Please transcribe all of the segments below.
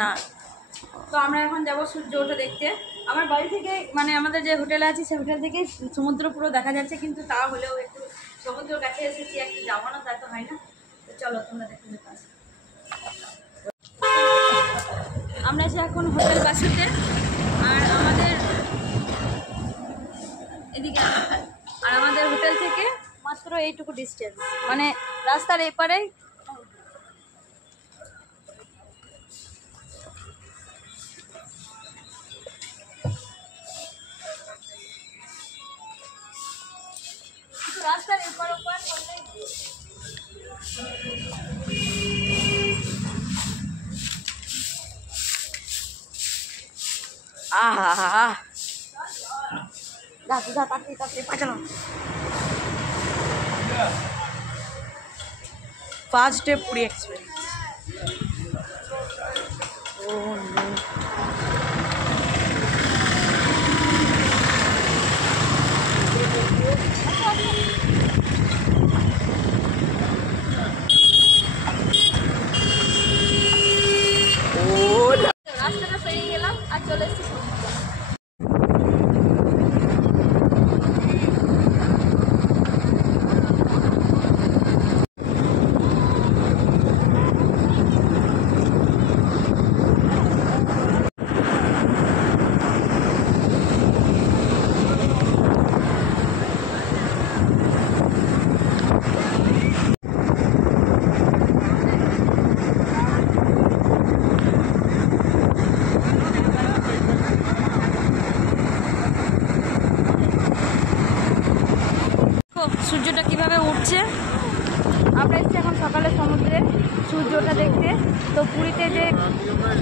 না। তো আমরা এখন যাবো সূর্য ওঠা দেখতে। আমার বাড়ি থেকে মানে আমাদের যে হোটেলে আছি সেই হোটেল থেকে সমুদ্র পুরো দেখা যাচ্ছে, কিন্তু তা হলেও একটু সমুদ্রের কাছে এসেছি, একটু যাবো না তা তো হয় না। তো চলো তোমরা দেখে যেতে আসো। আমরা এসে এখন হোটেল বাসিতে, আর আমাদের এদিকে আর আমাদের হোটেল থেকে মাত্র এইটুকু ডিস্টেন্স, মানে রাস্তার এপারেই। রাস্তার এপার ওপার আহা যা যা তাড়াতাড়ি পাঠানো। First day Puri experience. Oh no. রাস্তাটা পেরিয়ে গেলাম আর চলে এসেছি সমুদ্র। সূর্যটা কিভাবে উঠছে। আমরা এসেছি এখন সকালে সমুদ্রে সূর্যটা দেখতে। তো পুরীতে যে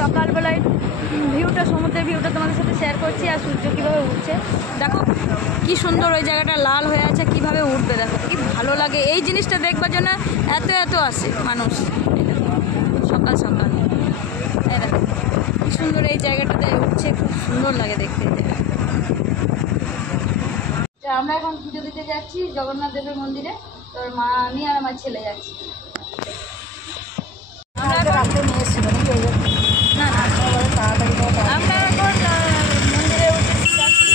সকালবেলায় ভিউটা, সমুদ্রের ভিউটা তোমাদের সাথে শেয়ার করছি, আর সূর্য কিভাবে উঠছে দেখো কি সুন্দর। ওই জায়গাটা লাল হয়ে আছে, কিভাবে উঠবে দেখো, কি ভালো লাগে। এই জিনিসটা দেখবার জন্য এত এত আসে মানুষ সকাল সকাল। এই দেখো কি সুন্দর এই জায়গাটাতে উঠছে, খুব সুন্দর লাগে দেখতে এই জায়গাটা। আমরা এখন পুজো দিতে যাচ্ছি জগন্নাথ দেবের মন্দিরে। তোর মা, আমি আর আমার ছেলে যাচ্ছি। আমরা এখন মন্দিরে উঠেছি, যাচ্ছি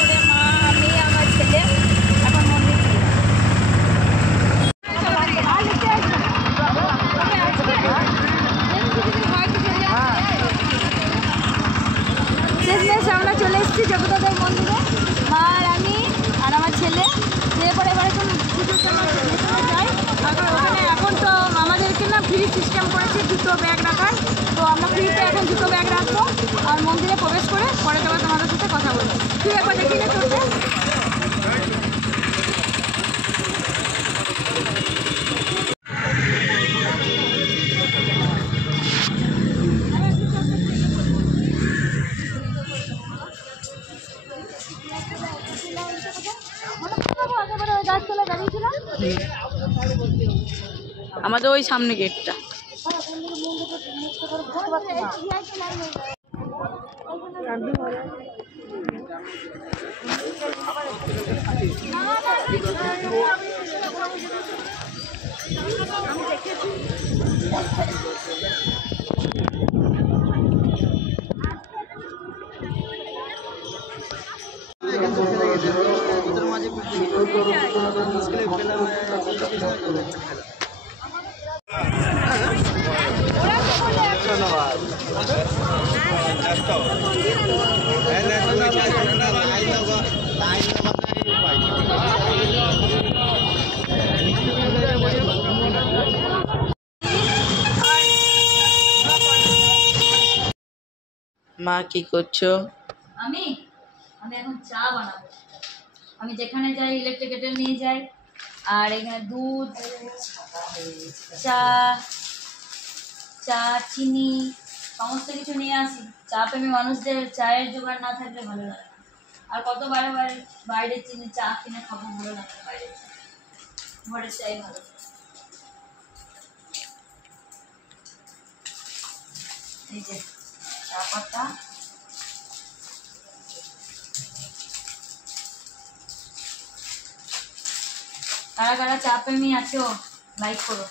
করে মা, আমি আমার ছেলে এখন মন্দির শেষমেশ আমরা চলে এসেছি জগন্নাথ দেবের মন্দিরে, মা আর আমি আর আমার ছেলে। যে পরে এবার এখন পুজোর জন্য যাই। ওখানে এখন তো আমাদেরকে না ফ্রি সিস্টেম করেছে দুটো ব্যাগ রাখার। তো আমরা ফ্রিতে এখন দুটো ব্যাগ রাখবো আর মন্দিরে প্রবেশ করে পরে তোমার তোমাদের সাথে কথা বলবো। তুই একবার দেখি না চলবে। আমাদের ওই সামনে গেটটা। মা কি করছো? আমি এখন চা বানাবো। আমি যেখানে যাই ইলেকট্রিক কেটেল নিয়ে যাই, আর এখানে দুধ, চা, চিনি সমস্ত কিছু নিয়ে আসি। চা প্রেমী মানুষদের চায়ের জোগাড় না থাকলে ভালো লাগে না। আর কত বাইরে চিনি চা কিনে খাবো, ভালো লাগে না বাইরের চা, ঘরের চাই ভালো। এই যে চা পাতা, কারা কারা চা প্রেমী আছো লাইক করো।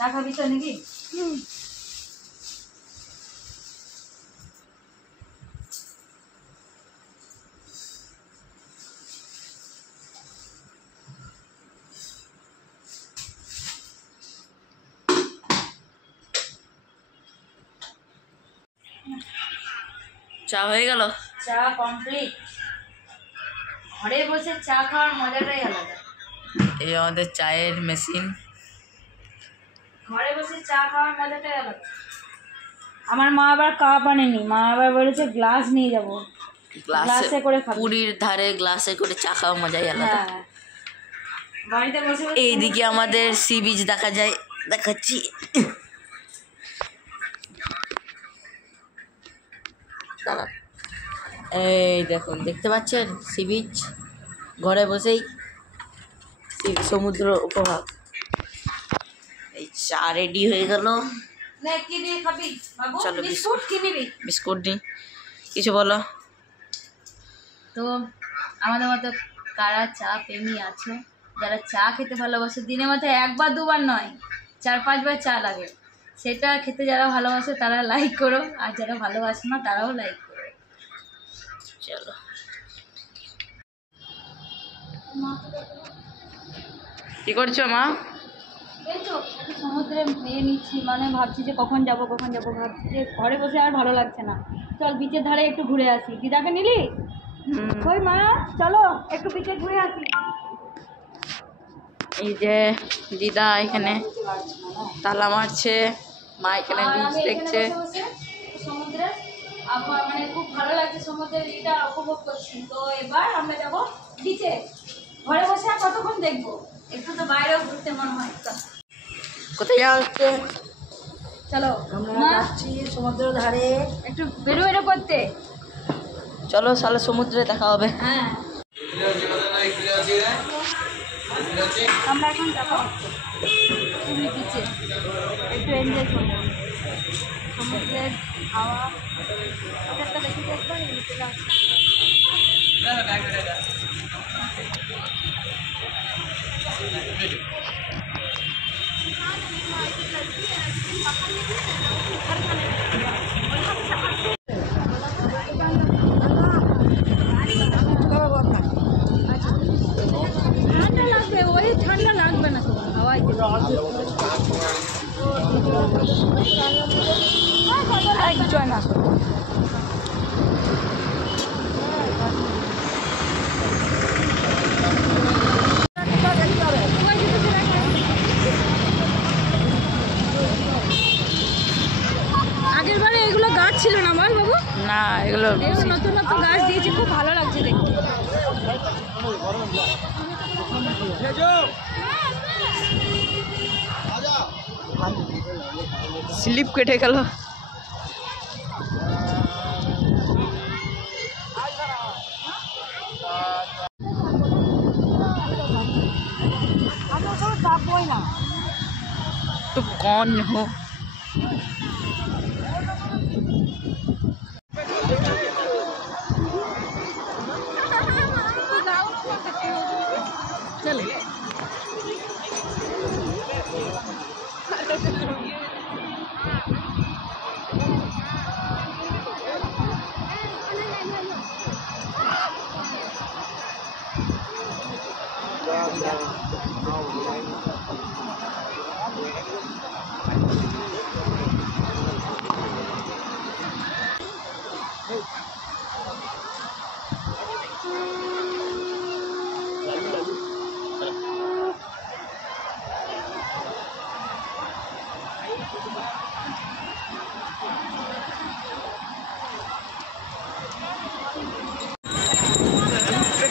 চা খাবি তো নাকি? চা হয়ে গেল? চা কমপ্লিট। ঘরে বসে চা খাওয়ার মজাটাই আলাদা। এই আমাদের চায়ের মেশিন। ঘরে বসে চা খাওয়ার মজাটাই আলাদা। আমার মা আবার কাপ আনেনি, মা আবার বলেছে গ্লাস নিয়ে যাবো, গ্লাসে করে খাবো। পুরীর ধারে গ্লাসে করে চা খাওয়ার মজাই আলাদা। হ্যাঁ, বাড়িতে বসে বসে এইদিকে আমাদের সি বিচ দেখা যায়, দেখাচ্ছি। এই দেখুন, দেখতে পাচ্ছেন সি বিচ, ঘরে বসেই সমুদ্র উপভোগ। এই চা রেডি হয়ে গেল। কি দিয়ে খাবি বাবু? চলো বিস্কুট কি নিবি? বিস্কুট দিই, কিছু বলো। তো আমাদের মতো কারা চা প্রেমী আছো, যারা চা খেতে ভালোবাসে, দিনের মাথায় একবার দুবার নয়, 4-5 বার চা লাগে, সেটা খেতে যারা ভালোবাসে তারা লাইক করো, আর যারা ভালোবাসে না তারাও লাইক করো। চলো, কি করছো মা? এই তো একটু সমুদ্রে মেয়ে নিচ্ছি, মানে ভাবছি যে কখন যাব ভাবছি যে ঘরে বসে আর ভালো লাগছে না, চল বিচের ধারে একটু ঘুরে আসি। দিদাকে নিলি? কই মা, চলো একটু বিচে ঘুরে আসি। এই যে দিদা এখানে তালা মারছে, মা এখানে বিচ দেখছে। সমুদ্রে আবহাওয়া মানে খুব ভালো লাগছে, সমুদ্রের এটা উপভোগ করছি। তো এবার আমরা যাব বিচে। ঘরে বসে আর কতক্ষণ দেখবো, একটু তো বাইরেও ঘুরতে মন হয়। কোথায় যাওয়া হচ্ছে? চলো আমরা যাচ্ছি সমুদ্রের ধারে, একটু বেরো করতে। চলো সালে সমুদ্রে দেখা হবে। হ্যাঁ, আমরা এখন যাবো পুরী বিচে, একটু এনজয় করবো সমুদ্রের হাওয়া। ওদেরটা দেখে দেখবো নিচে যাচ্ছে। ঠান্ডা লাগবে, ওই ঠান্ডা লাগবে না, তোমার হাওয়ায় জয় না। আগের বারে এগুলো গাছ ছিল না বল বাবু? না, এগুলো নতুন নতুন গাছ দিয়েছে, খুব ভালো লাগছে দেখতে। স্লিপ কেটে গেল। तो कौन हो? चले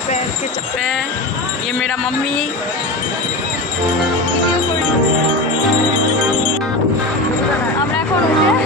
पैर के चप्पे। ये मेरा मम्मी। আমরা এখন উঠে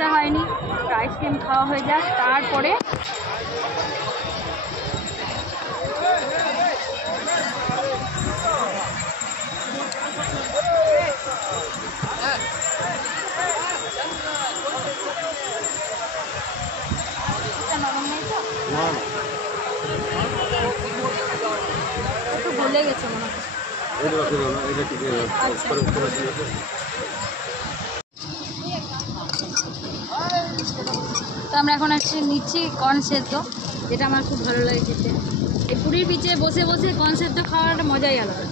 সন্ধ্যা হয়নি, আইসক্রিম খাওয়া হয়ে যাক, তারপরে নরম নেই তো, একটু গলে গেছে মনে হচ্ছে। আচ্ছা। তো আমরা এখন আসছি নিচ্ছি কর্ন সেদ্ধ, যেটা আমার খুব ভালো লাগে খেতে। এই পুরীর বিচে বসে বসে কর্ন সেদ্ধ খাওয়ার একটা মজাই আলাদা।